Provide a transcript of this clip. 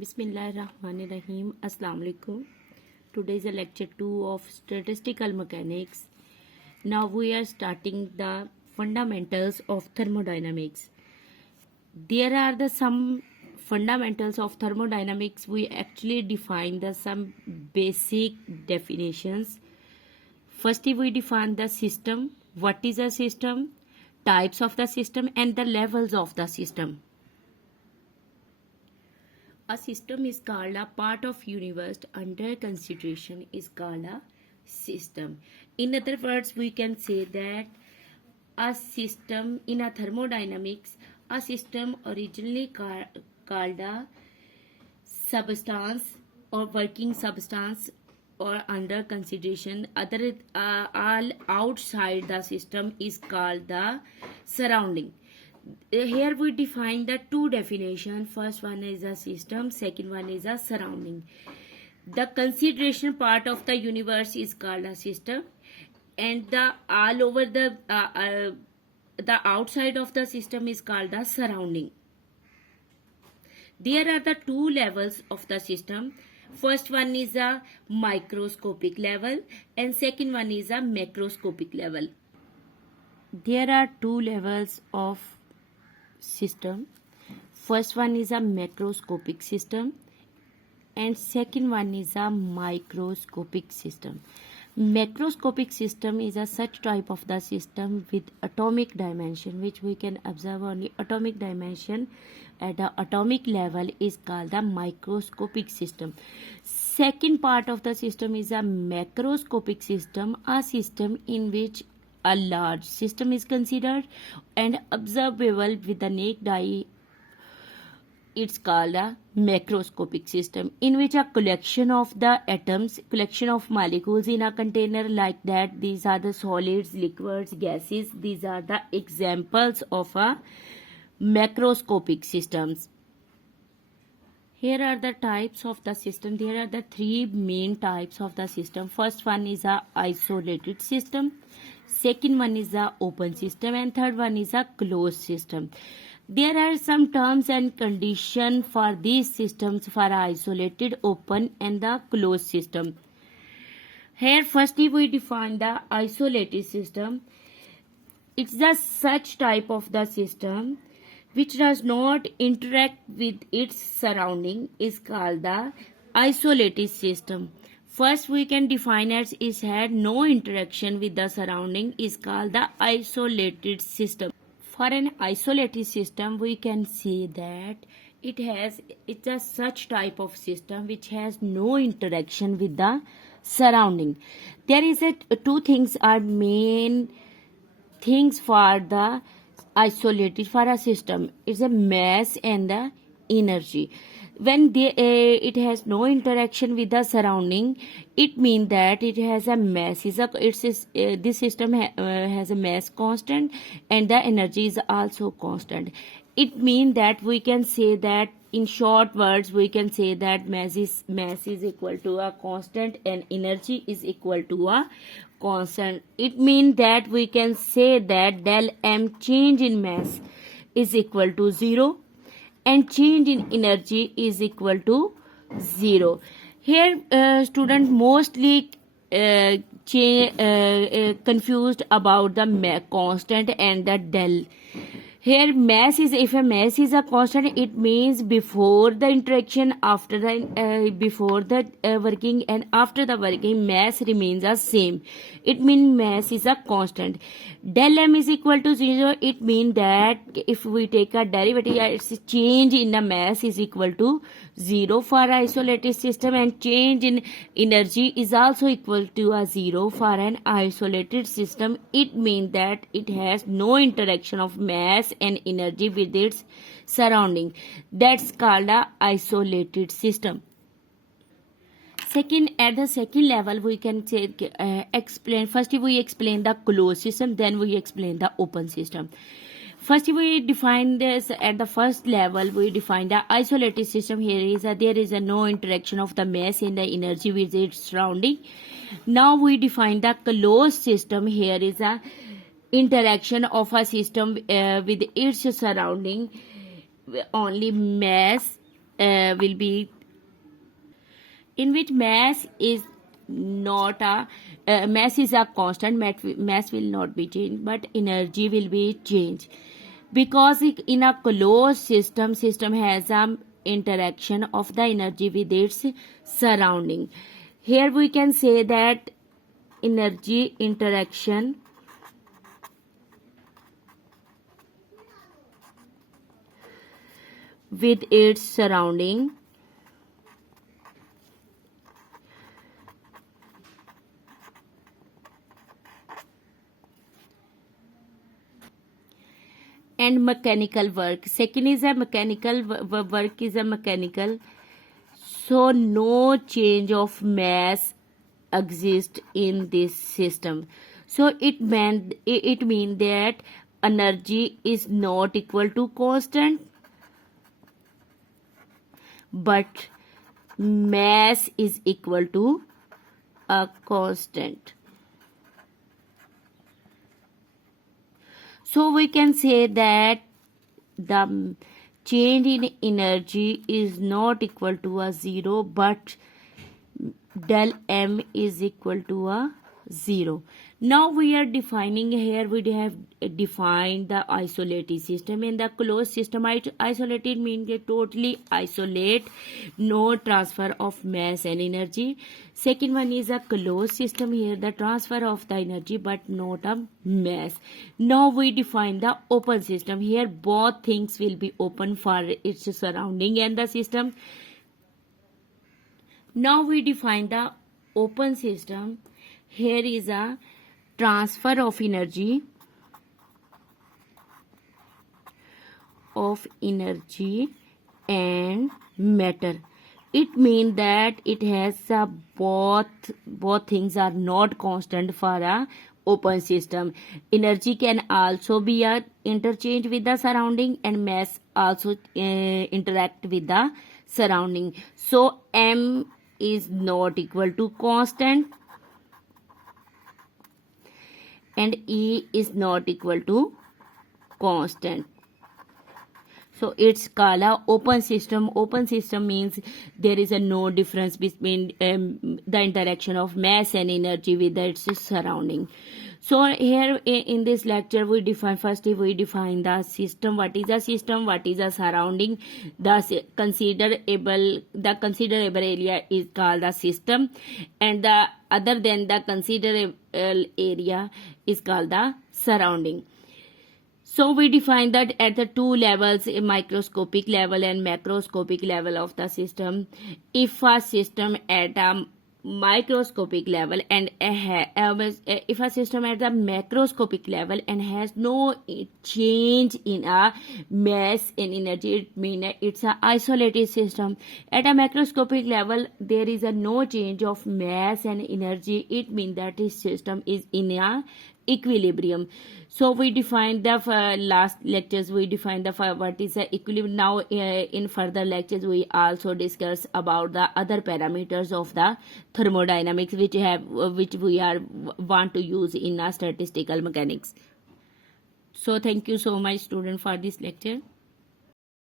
Bismillahirrahmanirrahim. Assalamu alaikum. Today is a lecture 2 of statistical mechanics. Now we are starting the fundamentals of thermodynamics. There are some fundamentals of thermodynamics. We actually define some basic definitions. Firstly, we define the system. What is a system? Types of the system and the levels of the system. A system is called a part of universe under consideration is called a system. In other words, we can say that a system in a thermodynamics, a system originally called a substance or working substance or under consideration all outside the system is called the surrounding. Here we define the two definitions. First one is a system, second one is a surrounding. The consideration part of the universe is called a system, and the all over the outside of the system is called the surrounding. There are the two levels of the system. First one is a microscopic level and second one is a macroscopic level. There are two levels of system. First one is a macroscopic system and second one is a microscopic system. Macroscopic system is a such type of the system with atomic dimension which we can observe only atomic dimension at the atomic level is called the microscopic system. Second part of the system is a macroscopic system, a system in which a large system is considered and observable with the naked eye. It's called a macroscopic system, in which a collection of the atoms, collection of molecules in a container like that. These are the solids, liquids, gases. These are the examples of a macroscopic systems. Here are the types of the system. There are the three main types of the system. First one is a isolated system. Second one is a open system and third one is a closed system. There are some terms and conditions for these systems for isolated, open and the closed system. Here firstly we define the isolated system. It's the such type of the system which does not interact with its surrounding is called the isolated system. First we can define as it had no interaction with the surrounding is called the isolated system. For an isolated system we can say that it's a such type of system which has no interaction with the surrounding. There is two things are main things for the isolated for a system. It's a mass and the energy. When it has no interaction with the surrounding, it means that it has a mass. This system has a mass constant and the energy is also constant. It means that we can say that in short words we can say that mass is equal to a constant and energy is equal to a constant. It means that we can say that del m change in mass is equal to 0 and change in energy is equal to 0. Here student mostly confused about the constant and the del. Here mass is, if a mass is a constant, it means before the interaction, after the before the working and after the working, mass remains the same. It means mass is a constant. Del m is equal to 0. It means that if we take a derivative, its change in the mass is equal to 0 for isolated system and change in energy is also equal to a 0 for an isolated system. It means that it has no interaction of mass and energy with its surrounding. That's called a isolated system. Second, at the second level we can say explain. First we explain the closed system, then we explain the open system. First we define this at the first level. We define the isolated system. Here is there is no interaction of the mass and the energy with its surrounding. Now we define the closed system. Here is a interaction of a system with its surrounding. Only mass will be in which mass is not a mass is a constant. Mass will not be changed, but energy will be changed, because in a closed system has a interaction of the energy with its surrounding. Here we can say that energy interaction with its surrounding and mechanical work. Second is a mechanical work is a mechanical, so no change of mass exists in this system. So it mean that energy is not equal to constant, but mass is equal to a constant. So we can say that the change in energy is not equal to a zero, but del m is equal to a 0. Now we are defining here, we have defined the isolated system. In the closed system, isolated means totally isolate, no transfer of mass and energy. Second one is a closed system, here the transfer of the energy but not a mass. Now we define the open system. Here both things will be open for its surrounding and the system. Now we define the open system. Here is a transfer of energy and matter. It means that it has both things are not constant for a open system. Energy can also be a interchange with the surrounding, and mass also interact with the surrounding. So m is not equal to constant and E is not equal to constant. So it's called a open system. Open system means there is a no difference between the interaction of mass and energy with its surrounding. So here in this lecture we define the system. What is a system? What is a surrounding? The considerable area is called the system, and the other than the considerable area is called the surrounding. So we define that at the two levels, a microscopic level and macroscopic level of the system. If a system at a microscopic level and if a system at the macroscopic level and has no change in a mass and energy, it means it's an isolated system. At a macroscopic level there is a no change of mass and energy, it means that this system is in a equilibrium. So we defined the last lectures we defined the what is the equilibrium. Now in further lectures we also discuss about the other parameters of the thermodynamics which we are want to use in statistical mechanics. So thank you so much student for this lecture.